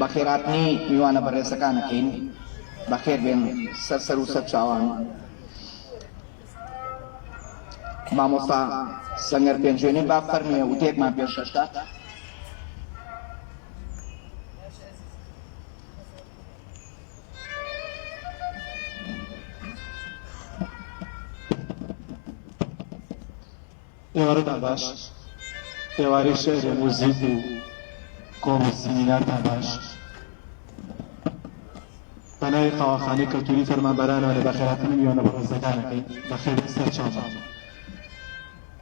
بە خێراتنی میوانە بەڕێزەکانەکەین بەخێر بێن سەر و سەر چاوان مامۆستا سەنگەر پێنجێنێ با فەرمێ وتێکمان پێش شەشتات ئێوارەتان باش ئێوارەی شێعری موزیک و کۆڵ و سیمینارتان باش بەناوی قاوەخانەی کەلتوری فەرمانبەرانەوە لە بەخێراتنی میوانە بەڕێزەکانەکەی بەخێر سەر چاومان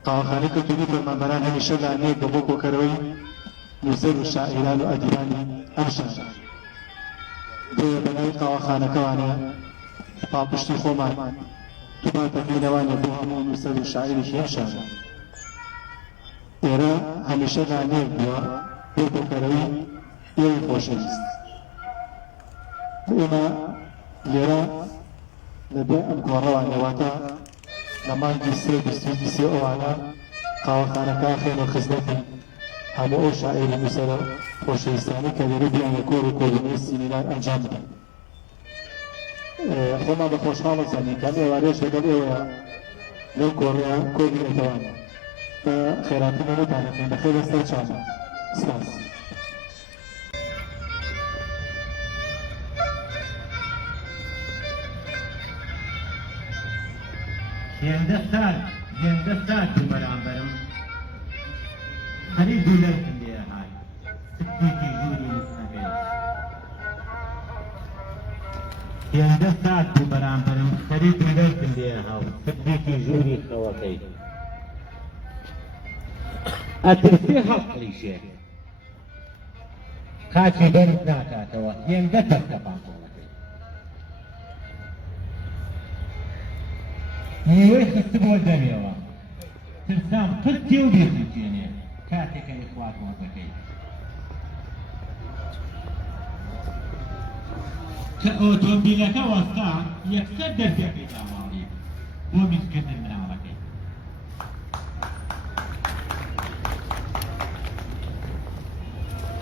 قاوەخانەی کەلتوری فەرمانبەران هەمیشە لانەیەک بە بۆ کۆکەرەوەی نووسەر و شاعیران و ئەدیبانی ئەم شارە بۆیە بەناوی قاوەخانەکەوانەیە پاپشتی خۆمان توباتەکەینەوانە بۆ هەموو نووسەر و شاعیرێکی ئەم شارە ئێرە هەمیشە لانەیەک بووە بۆ کۆکەرەوەی ئێوەی خۆشەویست ئێمە لێرە لەبێ ئەم گۆڕەوانەواتە لە مانگی سێ ئەوانە قاوەخانەکە خێنە خزمەتی هەموو ئەو شاعیری نووسەرە خۆشەویستانی کە لێرە بیانە کۆر و کۆبوونەوەی سیمینار ئەنجام بدەن خۆمان بە خۆشحاڵە زانین کە ئێوارەیەش لەگەڵ ئێوەیە لەو کۆڕەیە کۆبینێتەوانە بە خێراتنەوەتانەکەین بەخێر بەسەر چاومان سپاس هێندە سات و بەرامبەرم خەریک دوو لەرکم لێ هات سکتێکی ژووری مستەقل هێندە سات و بەرامبەرم خەریک دوو لەرکم لێ هاو سکتێکی ژووری خەوەکەی ئەترسی هەڵقلیشێ قاچی بەرز ناکاتەوە هێندە تەستە پانتۆڵەکەی نیوەی خست بۆ دەمێەوە ترسام قرتی و بیرجێنێ کاتێکەی خوات وەزەکەی کە ئۆتۆمبیلەکە وەستا یەکسەر دەرزەکەی داواڵی بۆ میزکردن مناڵەکەی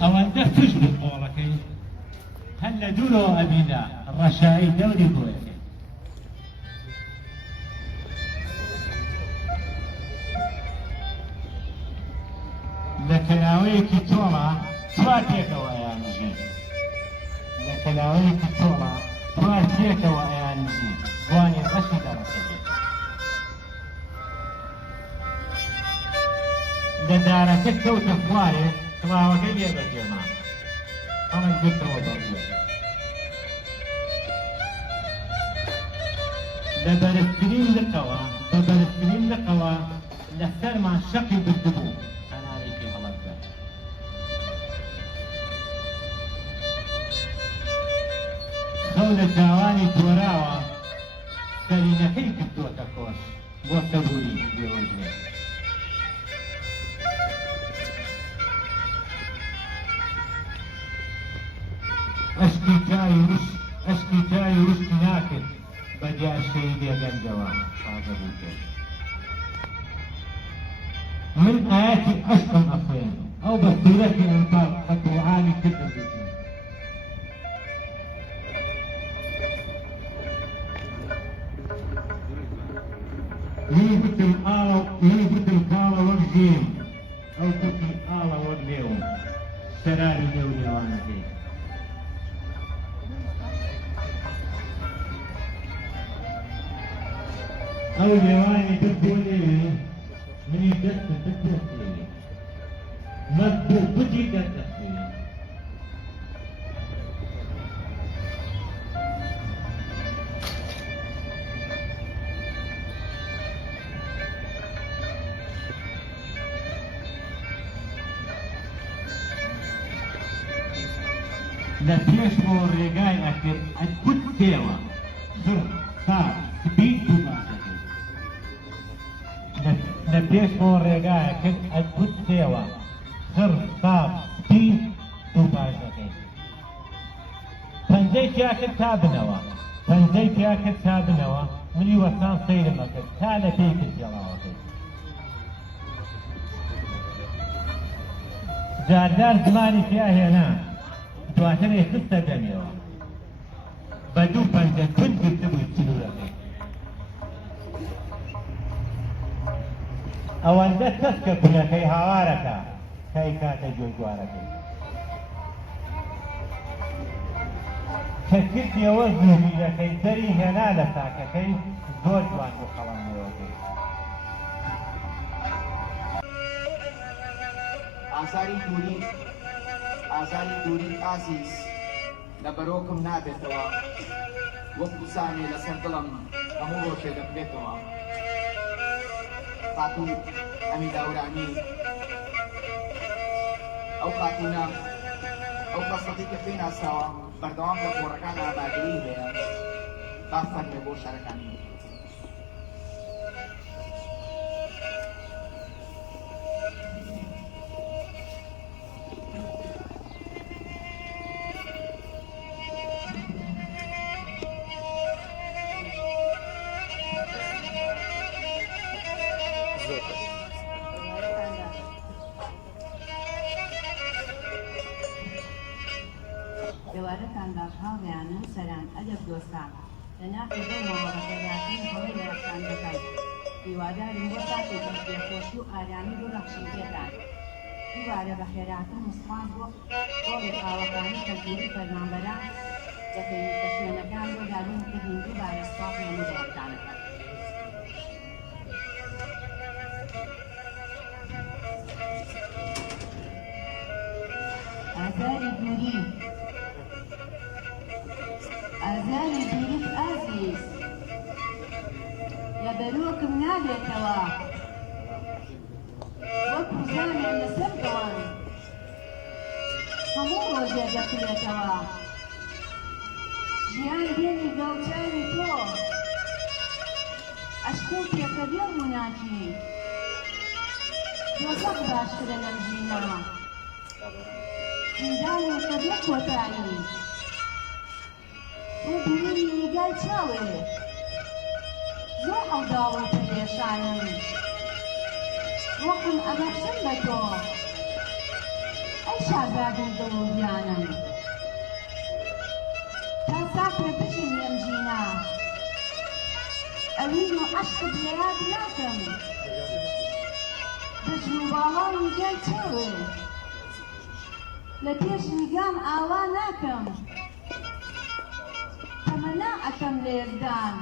ئەوەندە فش بوو قۆڵەکەی هەر لە دوورەوە ئەبیدا ڕەشایی دەوری بۆیەکەی لە کەلاوەیەکی تۆڵە چوار پێکەوە ئەیانژین لە کەلاوەیەکی تۆڵە چوار پێکەوە ئەیانژین وانێ بەشی دەڕەکەبێت لە دارەکە کەوتە خوارێ کڵاوەکەی لێ بەجێما ئەڵەن گرتەوە بەڕوە لە بەرزترین لقەوە لەسەرمان شەقی بردبوو خەو لە چاوانی تۆراوە سەرینەکەی کردووەتە خۆش بۆ سەبووری لێوەژێ ئەشکی جای وشتی ناکرد بە جاشەی لێگەنجەوە تازە بوو کرد من ئاەتی عەشقم ئەخوێن ئەو بە سوورەتی ئەنفاق قەتوعانی کردم يبتل قال وجهين او تبتل قال وجهين سراري دولي وانا فيه او لواني تبولي من يدست تبولي مدبو بجي دستي لپیش بۆ ڕێگای ئەکرد ئەتکوت تێوە زڕ سار سپید و باشەکەی لەپێش بۆ ڕێگای ئەکرد ئەتکوت تێوە زڕ سار سپید و باشەکەی پەنجەی پیا کرد تا بنەوە منی وەسان سەیرم ئەکرد تا لە پێی کرد جەڵاوەکەی جاردار زمانی پیا هێنا دواترێ خستە دەمێەوە بە دوو پەنجە کون گرتبووی چلوورەکەی ئەوەندە کەس کە کونەکەی هاوارەکە کای کاتە گوێگوارەکەی کە کردیەوە زوومیرەکەی دەری هێنا لە تاکەکەی زۆر جوان بۆ خەڵەمێەوەکەی ئازاری دووری ئازیز لە بەرۆکم نابێتەوە وەکو زانێ لەسەر دڵم هەموو ڕۆژێ دەبێتەوە خاتوو ئەمی داورانی ئەو خاتوونە ئەو قەسەتی کە پێی ناساوە بەردەوام لە گۆڕەکان ئامادەیی هەیە با فەرمێ بۆ شارەکانی ئێوارەتان باش هاوڕێیانن سەران ئەدەب دۆستان لە ناخی بەرمەوە بەخێراتین هەمووی لەرەشان دەکەن هیوادارم بۆ ساتێک پێخۆشی و ئارامی ببەخشین پێتان دووبارە بەخێراتن مسڵان بۆ ڕۆڵی قاوەکانی کەلتوری فەرمانبەران دەکەین کە شوێنەکان بۆ دابینکردین دووبارە سپاس لە مزۆرتانەکە ئازاری دووری ئازاری دووریت ئازیز لە بەرۆکم نابێتەوە وەکو زانێ لەسەر دڵم هەموو ڕۆژێ دەکرێتەوە ژیان دێنی گەڵچاوی تۆ ئەشکۆ پێکە بێ ڕووناکی دۆزەق باشترە لەم ژینە زیندانێ کە بێ کۆتایی بۆ بینی نیگای چاوێ زۆر ئەوداوە پێشانم ڕۆحم ئەبەخشم بە تۆ ئەی شازادەی دڵ و گیانم تا ساکرە بژیم لەم ژینە ئەوین و عەشقت لە یاد ناکەم بەژن و باڵا نیگای چاوێ لە پێش نیگام ئاوا ناکەم تەمەنا ئەکەم لە یەکدان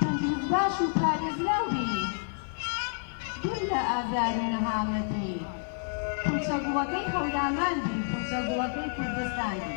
تەندروست باش و پارێزراوی دوور لە ئازار و نەهامەتی پوچەگوڵەکەی هەولامان بی پوچەگوڵەکەی کوردستانی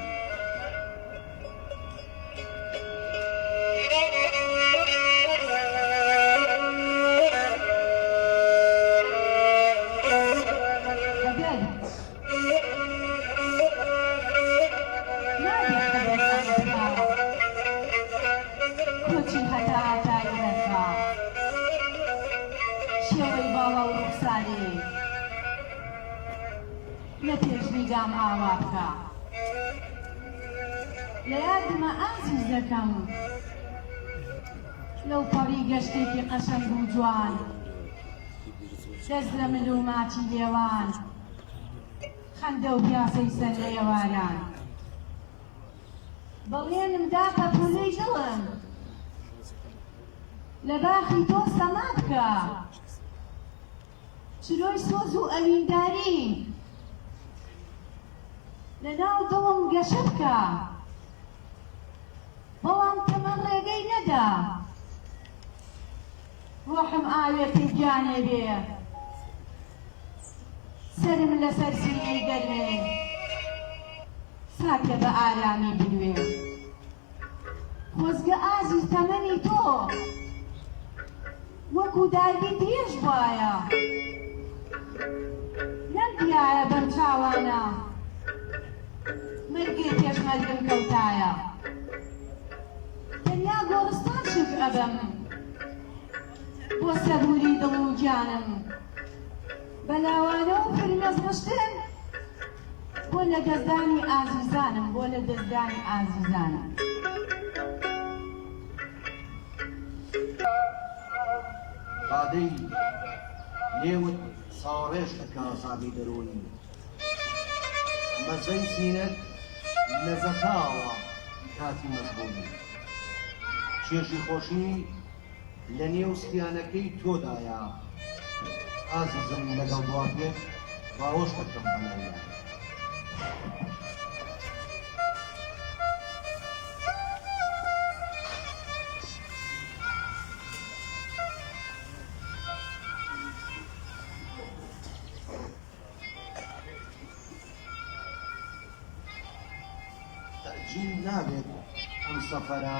لە پێشنیگام ئاوا بکە لە یادمە ئازیزەکەم لەو پەڕی گەشتێکی قەشەنگ و جوان دەست لە مل و ماچی لێوان خەندە و پیاسەی سەر لە ئێواران بەڵێنم داکە پولەی دڵم لە باخی تۆ سەما بکە چرۆی سۆز و ئەوینداری لەناو دڵم گەشە بکە بەڵام تەمەن ڕێگەی نەدا ڕۆحم ئاوێتی گیانێ بێ سەرم لەسەر سینەی گەرمێ ساکە بە ئارامی بنوێ خۆزگە ئازیز تەمەنی تۆ وەکو دارگی درێژ وایە نەمدیایە بەم چاوانە مرگی پێشمەرگم کەوتایە تەنیا گۆڕستان شک ئەبەم بۆ سەبووری دڵ و گیانم بەلاوانە و فرمێز ڕشتن بۆ لە دەستدانی ئازیزانم بۆ لە دەستدانی ئازیزانم دادەی لێوت ساڕێش دەکا سابی دەرۆی مەزەی زینەت لەزەتاوە کاتی مەشغوڵی چێژی خۆشی لە نێو ستیانەکەی تۆدایە ئازیزم لەگەڵ دوابێت باوەش دەکەم بەلایە تەجیل نابێت ئەم سەفەرە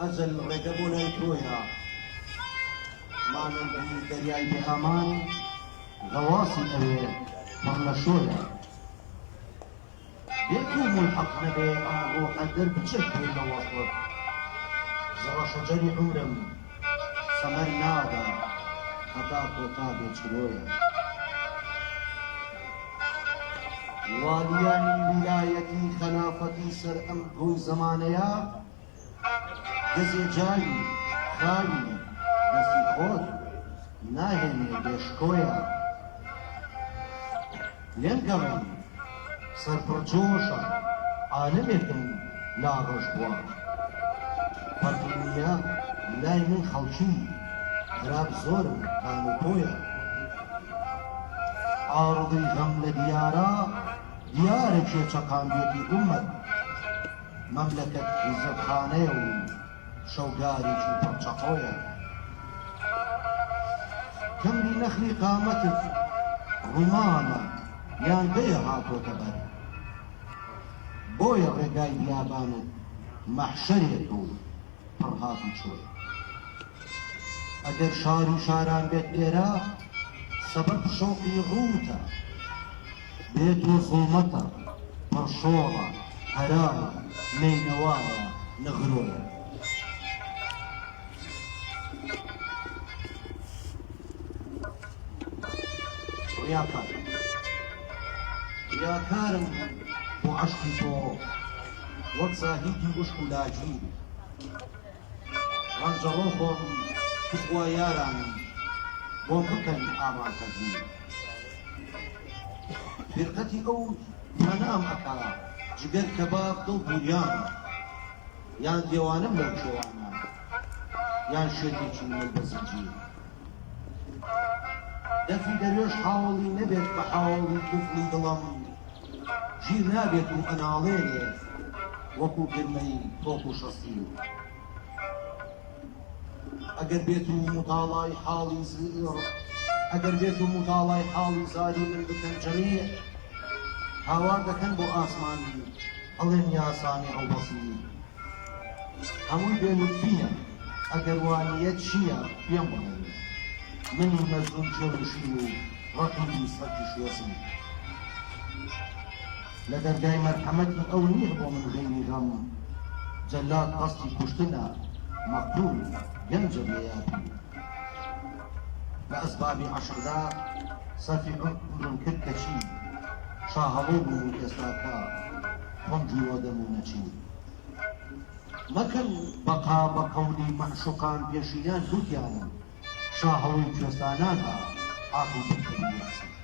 ئەجەل ڕێگە بۆ لای تۆیە مانەندی دەریای بێهامان غەواسی ئەوێ پڕ لە شۆیە بێت و ملحەق نەبێ ئەم ڕۆحە دەربچێت بێ لە وەسڵت زڕە شەجەری عومرم سەمەر نادا هەتا کۆتا بێچرۆیە والیانی ویلایەتی خەلافەتی سەر ئەم گۆی زەمانەیە گەزێ جاوی خاوی دەستی خۆت ناهێنێ بێشکۆیە لێم گەڕێن سەرپڕجۆشە عالەمێکم لا ڕۆژ بووە پەرتونیە لای من خەڵکی خراپ زۆرم کان و کۆیە عارضی غەم لە دیارە دیارێکێ چەقاندێتی ئومەت مەملەکەت عیزەتخانەیە و شەوگارێکی پڕچەقۆیە تەمری نەخلی قامەتت ڕوومانە یان بێە هاتۆتە بەر بۆیە ڕێگای بیابانت مەحشەرێت و پڕهاتی چۆی ئەگەر شاری شاران بێت ئێرە سەبەب شۆقی ڕووتە بێت و زوڵمەتە پڕشۆڕە هەرایە نەینەوایە نەغرۆیە ڕیاکارم بۆ عەشقی تۆ وەک زاهیدی وشک و لاجیر ڕەنجەڕۆ خۆم بخوا یاران بۆ بکەن ئامادەگیر فرقەتی ئەو مەنام ئەکا جگەر کەباب دڵ بوریان یان دێوانم لەو شۆوانە یان شێتێکی من بە زنجیر دەفی دەروێش حاوڵی نەبێت بە حاوڵی کوفڵی دڵم ژیر نابێت و ئەناڵێنێ وەکو گرمەی تۆپ و شەستیر ئەگەر بێت و متاڵای حاڵی زیر ئەگەر بێت و متاڵای حاڵی زاری من بکەن جەمیع هاوار دەکەن بۆ ئاسمانی ئەڵێن یاسانی ئەو بەسیر هەمووی بێلوتفیە ئەگەر وانیە چییە پێم بڵێن منی مەزلوم جێڕشی و ڕەقیبی سەکی شوێسم لە دەرگای مەرحەمەتی ئەو نییە بۆ من غەیری غەم جەلات قەستی کوشتنە مەقتول گەنجە بێیابی لە ئەسبابی عەشردا سەفی عمرم کرد کە چی شاهەڵۆ بوو و ئێستاکە خۆم جووە دەم و نەچی مەکەن بەقا بە قەولی مەعشوقان پێشیان دووتیانم شاهەڵۆی کوێستانانە ئاقی بکەن یاسی